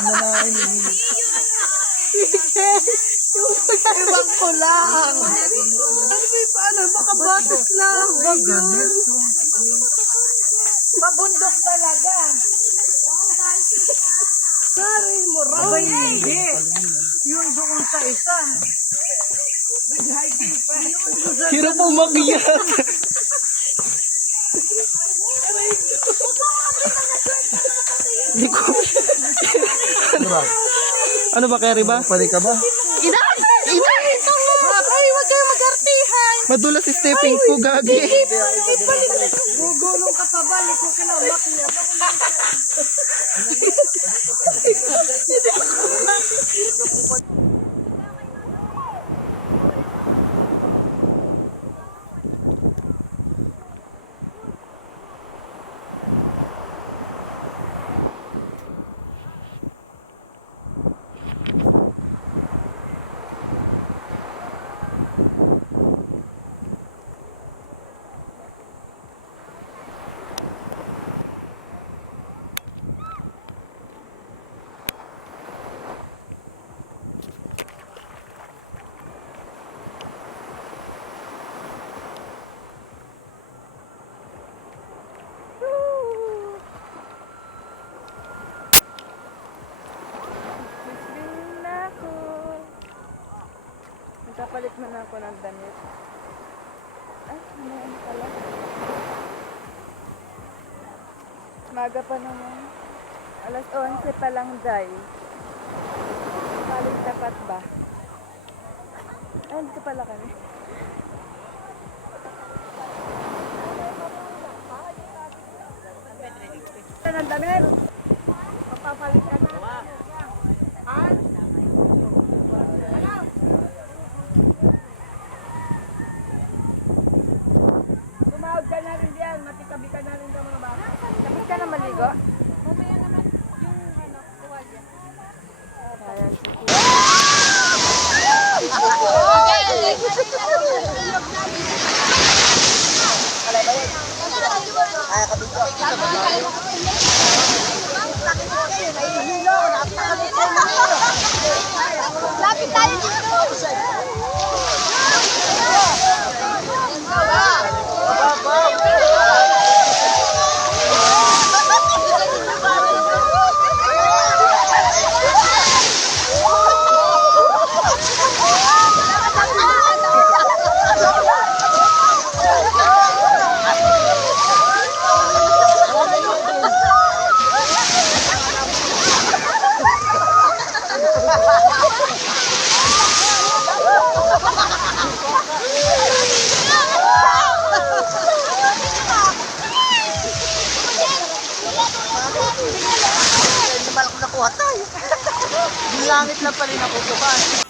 Ewan ko lang. Paano? Baka batas lang. Pabundok talaga. Sorry mo, rabay hindi. Yun doon sa isa. Nag-hiking pa. Hirap umakyat. Hindi ko. Ano ba, Kerry ba? Pali ka ba? Ina! Ay, wag kayo mag-artihan. Madulas si stepping ko, gagi. Gugulong ka pa ba? Liko kinamak niya. Nagkapalit mo na ako ng damit. Ay, ano pala? Maga pa naman. Alas 11 pa lang, Day. Paling dapat ba? Ay, dito pala kami. Ito ng damit. Papapalit ka na. Tumawag ka na rin diyan. Matitabi ka na rin sa mga bata. Tapos ka na maligo? Mamaya naman yung tuwalya. Ayan, sige. Lapit tayo dito. Langit lang pala nakukuha.